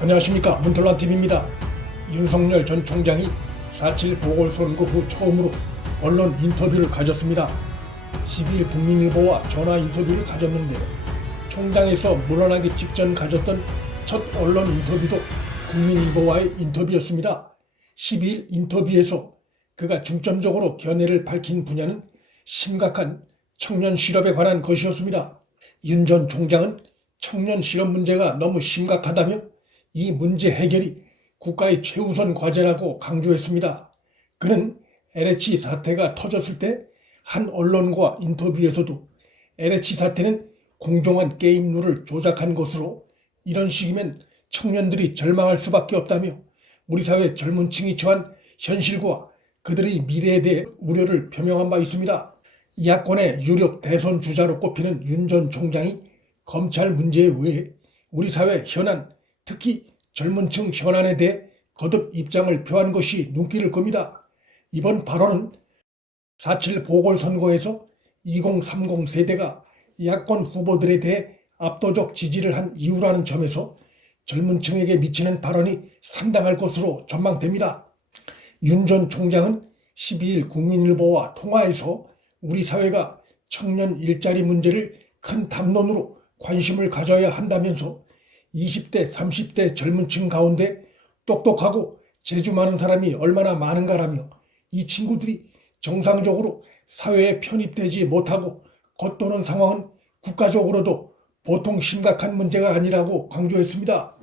안녕하십니까, 문틀란TV입니다. 윤석열 전 총장이 4.7 보궐선거 후 처음으로 언론 인터뷰를 가졌습니다. 12일 국민일보와 전화 인터뷰를 가졌는데 총장에서 물러나기 직전 가졌던 첫 언론 인터뷰도 국민일보와의 인터뷰였습니다. 12일 인터뷰에서 그가 중점적으로 견해를 밝힌 분야는 심각한 청년 실업에 관한 것이었습니다. 윤 전 총장은 청년 실업 문제가 너무 심각하다며 이 문제 해결이 국가의 최우선 과제라고 강조했습니다. 그는 LH 사태가 터졌을 때 한 언론과 인터뷰에서도 LH 사태는 공정한 게임 룰을 조작한 것으로 이런 식이면 청년들이 절망할 수밖에 없다며 우리 사회 젊은 층이 처한 현실과 그들의 미래에 대해 우려를 표명한 바 있습니다. 야권의 유력 대선 주자로 꼽히는 윤 전 총장이 검찰 문제 외에 우리 사회 현안, 특히 젊은 층 현안에 대해 거듭 입장을 표한 것이 눈길을 끕니다. 이번 발언은 4.7 보궐선거에서 2030 세대가 야권 후보들에 대해 압도적 지지를 한 이유라는 점에서 젊은 층에게 미치는 발언이 상당할 것으로 전망됩니다. 윤 전 총장은 12일 국민일보와 통화에서 우리 사회가 청년 일자리 문제를 큰 담론으로 관심을 가져야 한다면서 20대, 30대 젊은 층 가운데 똑똑하고 재주 많은 사람이 얼마나 많은가라며 이 친구들이 정상적으로 사회에 편입되지 못하고 겉도는 상황은 국가적으로도 보통 심각한 문제가 아니라고 강조했습니다.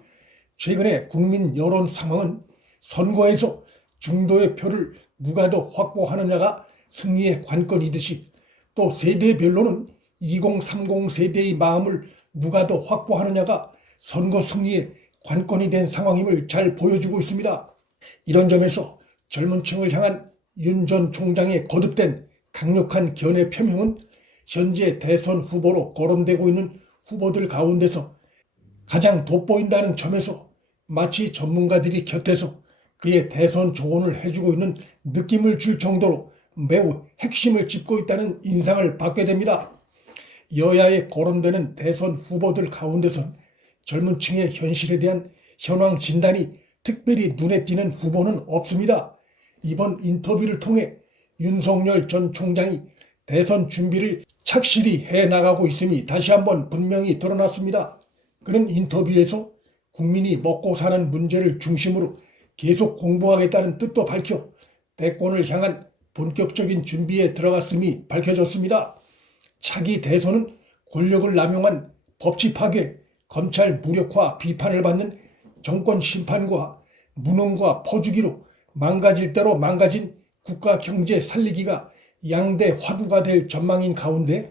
최근의 국민 여론 상황은 선거에서 중도의 표를 누가 더 확보하느냐가 승리의 관건이듯이 또 세대별로는 2030 세대의 마음을 누가 더 확보하느냐가 선거 승리의 관건이 된 상황임을 잘 보여주고 있습니다. 이런 점에서 젊은 층을 향한 윤 전 총장의 거듭된 강력한 견해 표명은 현재 대선 후보로 거론되고 있는 후보들 가운데서 가장 돋보인다는 점에서 마치 전문가들이 곁에서 그의 대선 조언을 해주고 있는 느낌을 줄 정도로 매우 핵심을 짚고 있다는 인상을 받게 됩니다. 여야에 거론되는 대선 후보들 가운데선 젊은 층의 현실에 대한 현황 진단이 특별히 눈에 띄는 후보는 없습니다. 이번 인터뷰를 통해 윤석열 전 총장이 대선 준비를 착실히 해나가고 있음이 다시 한번 분명히 드러났습니다. 그는 인터뷰에서 국민이 먹고 사는 문제를 중심으로 계속 공부하겠다는 뜻도 밝혀 대권을 향한 본격적인 준비에 들어갔음이 밝혀졌습니다. 차기 대선은 권력을 남용한 법치 파괴, 검찰 무력화 비판을 받는 정권 심판과 무능과 퍼주기로 망가질 대로 망가진 국가 경제 살리기가 양대 화두가 될 전망인 가운데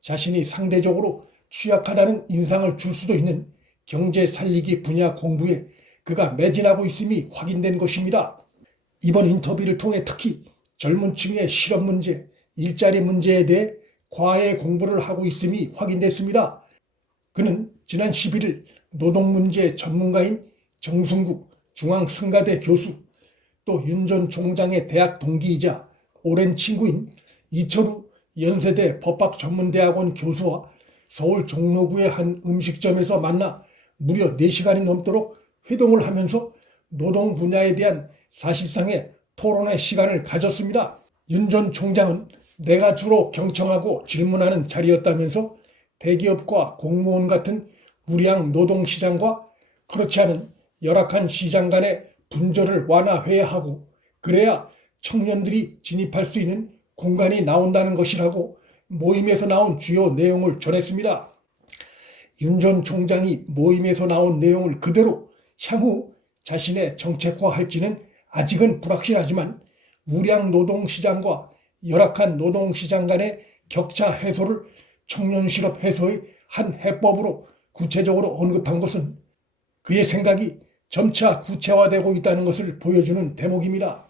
자신이 상대적으로 취약하다는 인상을 줄 수도 있는 경제 살리기 분야 공부에 그가 매진하고 있음이 확인된 것입니다. 이번 인터뷰를 통해 특히 젊은 층의 실업 문제, 일자리 문제에 대해 과외 공부를 하고 있음이 확인됐습니다. 그는 지난 11일 노동문제 전문가인 정승국 중앙승가대 교수, 또 윤 전 총장의 대학 동기이자 오랜 친구인 이철우 연세대 법학전문대학원 교수와 서울 종로구의 한 음식점에서 만나 무려 4시간이 넘도록 회동을 하면서 노동 분야에 대한 사실상의 토론의 시간을 가졌습니다. 윤 전 총장은 내가 주로 경청하고 질문하는 자리였다면서 대기업과 공무원 같은 우량 노동시장과 그렇지 않은 열악한 시장 간의 분절을 완화해야 하고 그래야 청년들이 진입할 수 있는 공간이 나온다는 것이라고 모임에서 나온 주요 내용을 전했습니다. 윤 전 총장이 모임에서 나온 내용을 그대로 향후 자신의 정책화할지는 아직은 불확실하지만 우량 노동시장과 열악한 노동시장 간의 격차 해소를 청년 실업 해소의 한 해법으로 구체적으로 언급한 것은 그의 생각이 점차 구체화되고 있다는 것을 보여주는 대목입니다.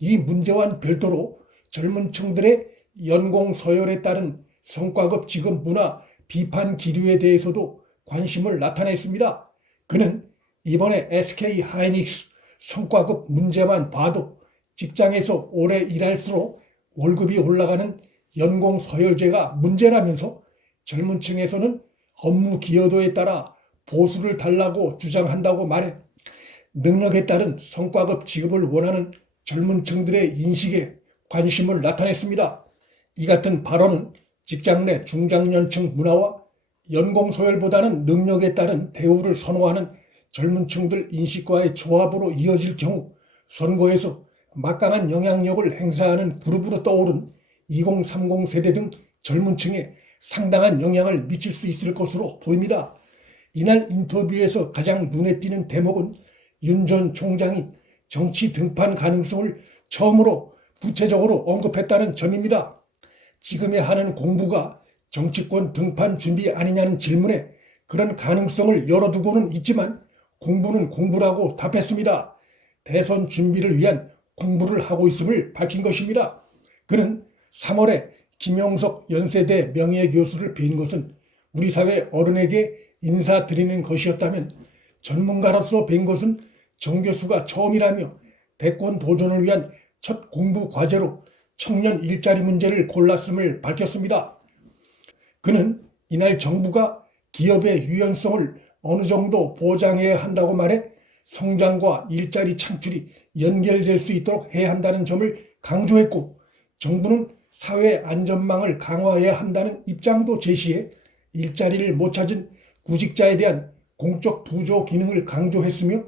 이 문제와는 별도로 젊은 층들의 연공 서열에 따른 성과급 지급 문화 비판 기류에 대해서도 관심을 나타냈습니다. 그는 이번에 SK 하이닉스 성과급 문제만 봐도 직장에서 오래 일할수록 월급이 올라가는 연공 서열제가 문제라면서 젊은 층에서는 업무 기여도에 따라 보수를 달라고 주장한다고 말해 능력에 따른 성과급 지급을 원하는 젊은 층들의 인식에 관심을 나타냈습니다. 이 같은 발언은 직장 내 중장년층 문화와 연공 소열보다는 능력에 따른 대우를 선호하는 젊은 층들 인식과의 조합으로 이어질 경우 선거에서 막강한 영향력을 행사하는 그룹으로 떠오른 2030 세대 등 젊은 층에 상당한 영향을 미칠 수 있을 것으로 보입니다. 이날 인터뷰에서 가장 눈에 띄는 대목은 윤 전 총장이 정치 등판 가능성을 처음으로 구체적으로 언급했다는 점입니다. 지금에 하는 공부가 정치권 등판 준비 아니냐는 질문에 그런 가능성을 열어두고는 있지만 공부는 공부라고 답했습니다. 대선 준비를 위한 공부를 하고 있음을 밝힌 것입니다. 그는 3월에 김영석 연세대 명예교수를 뵌 것은 우리 사회 어른에게 인사드리는 것이었다면 전문가로서 뵌 것은 정 교수가 처음이라며 대권 도전을 위한 첫 공부 과제로 청년 일자리 문제를 골랐음을 밝혔습니다. 그는 이날 정부가 기업의 유연성을 어느 정도 보장해야 한다고 말해 성장과 일자리 창출이 연결될 수 있도록 해야 한다는 점을 강조했고, 정부는 사회 안전망을 강화해야 한다는 입장도 제시해 일자리를 못 찾은 구직자에 대한 공적 부조 기능을 강조했으며,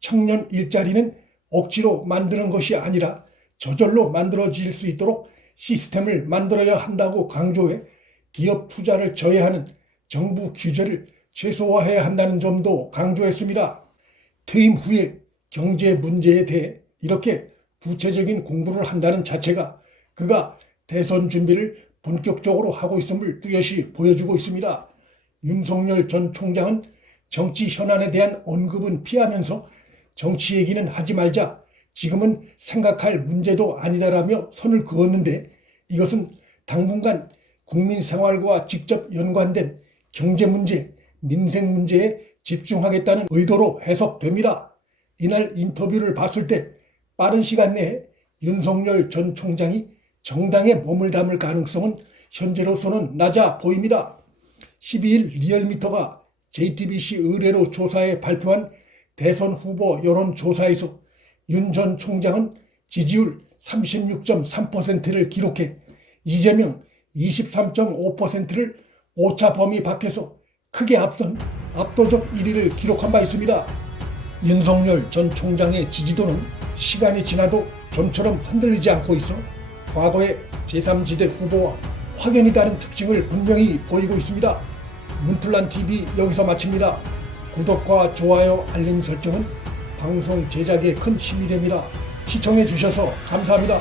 청년 일자리는 억지로 만드는 것이 아니라 저절로 만들어질 수 있도록 시스템을 만들어야 한다고 강조해 기업 투자를 저해하는 정부 규제를 최소화해야 한다는 점도 강조했습니다. 퇴임 후에 경제 문제에 대해 이렇게 구체적인 공부를 한다는 자체가 그가 대선 준비를 본격적으로 하고 있음을 뚜렷이 보여주고 있습니다. 윤석열 전 총장은 정치 현안에 대한 언급은 피하면서 정치 얘기는 하지 말자, 지금은 생각할 문제도 아니다라며 선을 그었는데, 이것은 당분간 국민 생활과 직접 연관된 경제 문제, 민생 문제에 집중하겠다는 의도로 해석됩니다. 이날 인터뷰를 봤을 때 빠른 시간 내에 윤석열 전 총장이 정당에 몸을 담을 가능성은 현재로서는 낮아 보입니다. 12일 리얼미터가 JTBC 의뢰로 조사해 발표한 대선 후보 여론조사에서 윤 전 총장은 지지율 36.3%를 기록해 이재명 23.5%를 오차 범위 밖에서 크게 앞선 압도적 1위를 기록한 바 있습니다. 윤석열 전 총장의 지지도는 시간이 지나도 좀처럼 흔들리지 않고 있어 과거의 제3지대 후보와 확연히 다른 특징을 분명히 보이고 있습니다. 문틀란TV 여기서 마칩니다. 구독과 좋아요, 알림 설정은 방송 제작에 큰 힘이 됩니다. 시청해 주셔서 감사합니다.